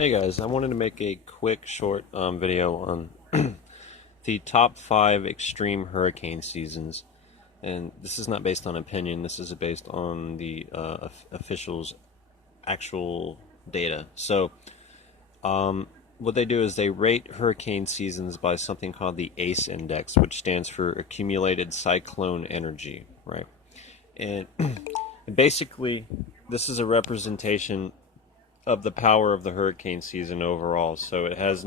Hey guys, I wanted to make a quick short video on the top 5 extreme hurricane seasons. And this is not based on opinion, this is based on the officials' actual data. What they do is they rate hurricane seasons by something called the ACE index, which stands for Accumulated Cyclone Energy, right? And basically, this is a representation of the power of the hurricane season overall. So it has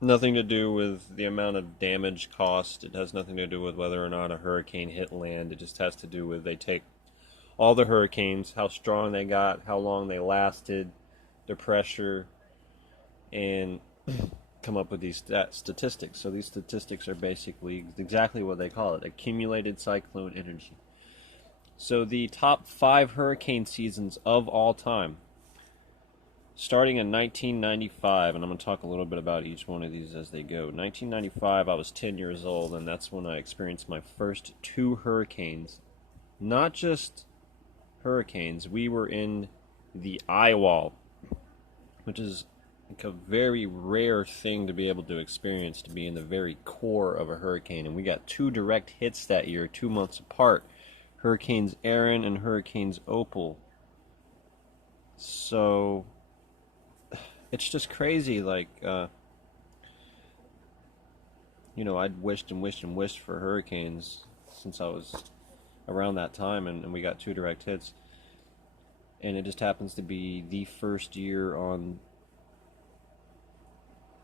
nothing to do with the amount of damage caused. It has nothing to do with whether or not a hurricane hit land. It just has to do with they take all the hurricanes, how strong they got, how long they lasted, the pressure, and come up with these statistics. So these statistics are basically exactly what they call it, accumulated cyclone energy. So the top 5 hurricane seasons of all time, starting in 1995, and I'm going to talk a little bit about each one of these as they go. 1995, I was 10 years old, and that's when I experienced my first 2 hurricanes. Not just hurricanes, we were in the eye wall, which is like a very rare thing to be able to experience, to be in the very core of a hurricane. And we got 2 direct hits that year, 2 months apart. Hurricanes Aaron and Hurricanes Opal. So it's just crazy, I'd wished and wished and wished for hurricanes since I was around that time, and we got 2 direct hits. And it just happens to be the first year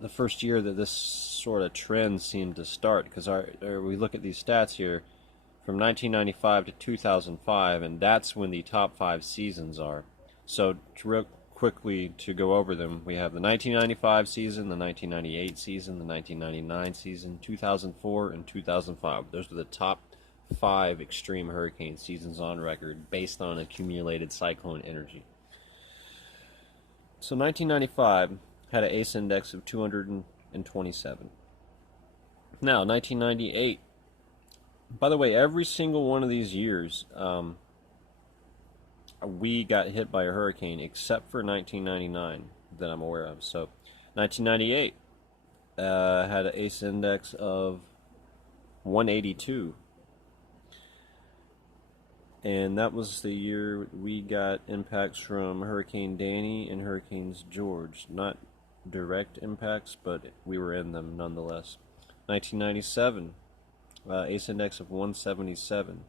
that this sort of trend seemed to start, because we look at these stats here from 1995 to 2005, and that's when the top 5 seasons are. So real quickly to go over them, we have the 1995 season, the 1998 season, the 1999 season, 2004, and 2005. Those are the top 5 extreme hurricane seasons on record based on accumulated cyclone energy. So 1995 had an ACE index of 227. Now, 1998. By the way, every single one of these years, we got hit by a hurricane except for 1999 that I'm aware of. So 1998 had an ACE index of 182. And that was the year we got impacts from Hurricane Danny and Hurricanes George. Not direct impacts, but we were in them nonetheless. 1997, ACE index of 177.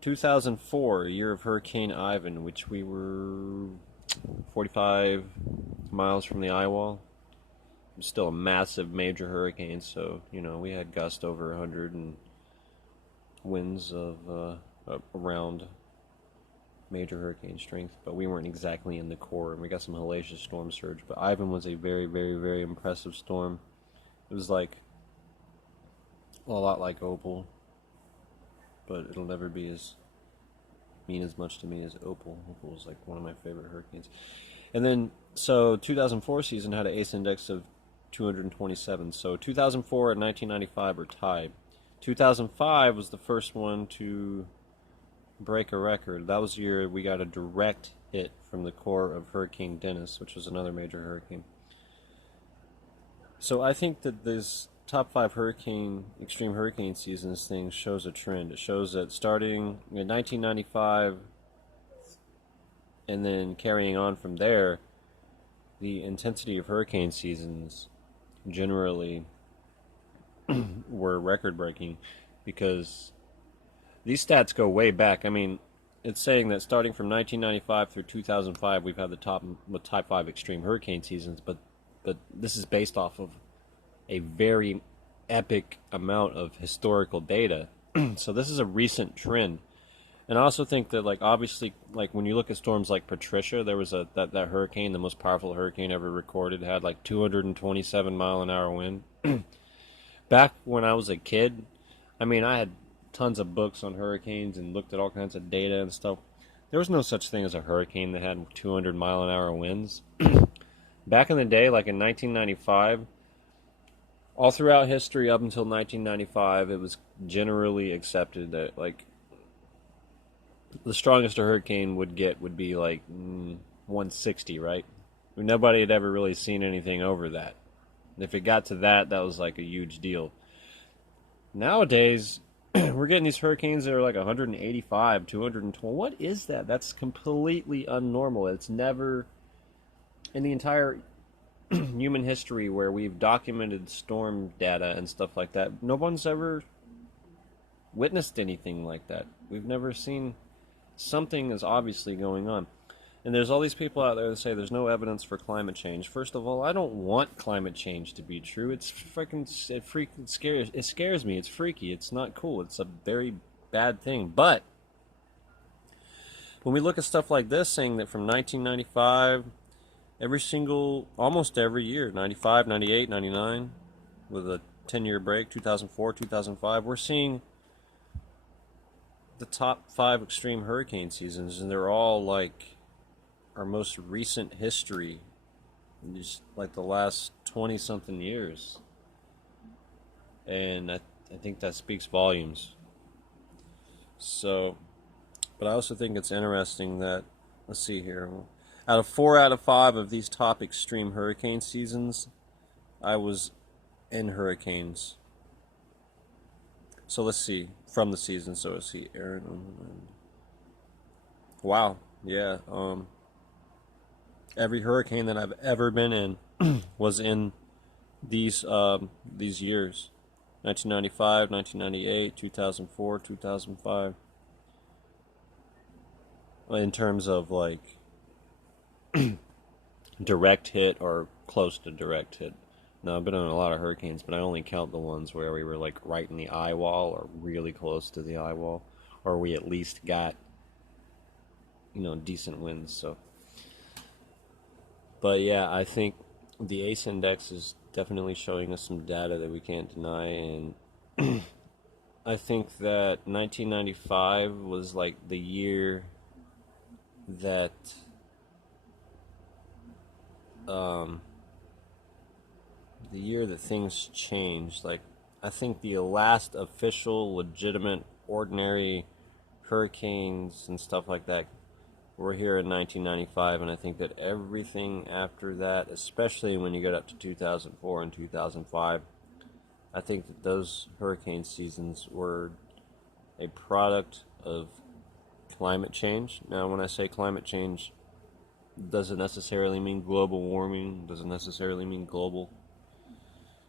2004, a year of Hurricane Ivan, which we were 45 miles from the eye wall. It was still a massive major hurricane, so, we had gusts over 100 and winds of around major hurricane strength, but we weren't exactly in the core, and we got some hellacious storm surge. But Ivan was a very, very, very impressive storm. It was a lot like Opal, but it'll never be mean as much to me as Opal. Opal was like one of my favorite hurricanes. And then, so 2004 season had an ACE index of 227. So 2004 and 1995 are tied. 2005 was the first one to break a record. That was the year we got a direct hit from the core of Hurricane Dennis, which was another major hurricane. So I think that this top 5 extreme hurricane seasons thing shows a trend. It shows that starting in 1995 and then carrying on from there, the intensity of hurricane seasons generally were record breaking, because these stats go way back. I mean, it's saying that starting from 1995 through 2005, we've had the top 5 extreme hurricane seasons, but this is based off of a very epic amount of historical data. So this is a recent trend. And I also think that, obviously, when you look at storms like Patricia, there was that hurricane, the most powerful hurricane ever recorded, had 227 mile an hour wind. Back when I was a kid, I mean, I had tons of books on hurricanes and looked at all kinds of data and stuff. There was no such thing as a hurricane that had 200 mile an hour winds. Back in the day, like in 1995, all throughout history up until 1995, it was generally accepted that the strongest a hurricane would get would be 160, right? Nobody had ever really seen anything over that. If it got to that, that was like a huge deal. Nowadays, we're getting these hurricanes that are like 185, 220. What is that? That's completely unnormal. It's never in the entire human history where we've documented storm data and stuff like that. No one's ever witnessed anything like that. We've never seen something is obviously going on. And there's all these people out there that say there's no evidence for climate change. First of all, I don't want climate change to be true. It's freaking scares. It scares me. It's freaky. It's not cool. It's a very bad thing. But when we look at stuff like this, saying that from 1995, almost every year, 95, 98, 99, with a 10-year break, 2004, 2005, we're seeing the top 5 extreme hurricane seasons, and they're all like our most recent history, just like the last 20 something years. And I think that speaks volumes. So, but I also think it's interesting that, let's see here, out of 4 out of 5 of these top extreme hurricane seasons, I was in hurricanes. So let's see, from the season, so let's see, Aaron. Wow, yeah, every hurricane that I've ever been in was in these years. 1995, 1998, 2004, 2005. In terms of like direct hit or close to direct hit. No, I've been on a lot of hurricanes, but I only count the ones where we were like right in the eye wall or really close to the eye wall, or we at least got, decent winds. So, but yeah, I think the ACE index is definitely showing us some data that we can't deny, and I think that 1995 was like that um, the year that things changed. Like, I think the last official, legitimate, ordinary hurricanes and stuff like that were here in 1995, and I think that everything after that, especially when you get up to 2004 and 2005, I think that those hurricane seasons were a product of climate change. Now, when I say climate change, doesn't necessarily mean global warming, doesn't necessarily mean global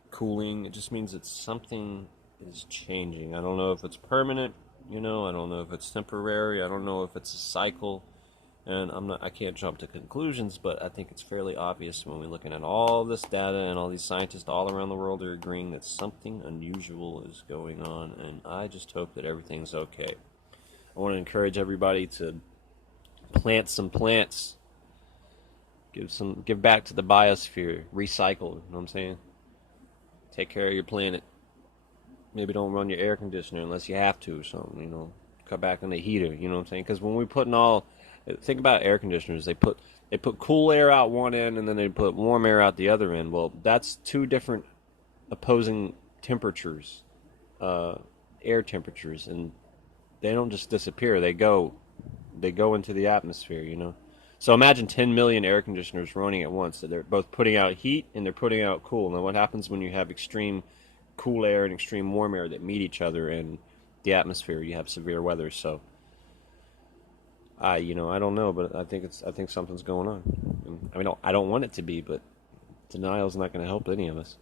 cooling. It just means that something is changing. I don't know if it's permanent, I don't know if it's temporary, I don't know if it's a cycle. And I can't jump to conclusions, but I think it's fairly obvious when we're looking at all this data and all these scientists all around the world are agreeing that something unusual is going on, and I just hope that everything's okay. I want to encourage everybody to plant some plants, give back to the biosphere, recycle, you know what I'm saying? Take care of your planet. Maybe don't run your air conditioner unless you have to or something, cut back on the heater, you know what I'm saying? Because when we putting all think about air conditioners. They put cool air out one end and then they put warm air out the other end. Well, that's 2 different opposing temperatures, air temperatures, and they don't just disappear. They go into the atmosphere. So imagine 10 million air conditioners running at once. So they're both putting out heat and they're putting out cool. Now, what happens when you have extreme cool air and extreme warm air that meet each other in the atmosphere? You have severe weather. So I don't know, but I think something's going on. I mean, I don't want it to be, but denial's not going to help any of us.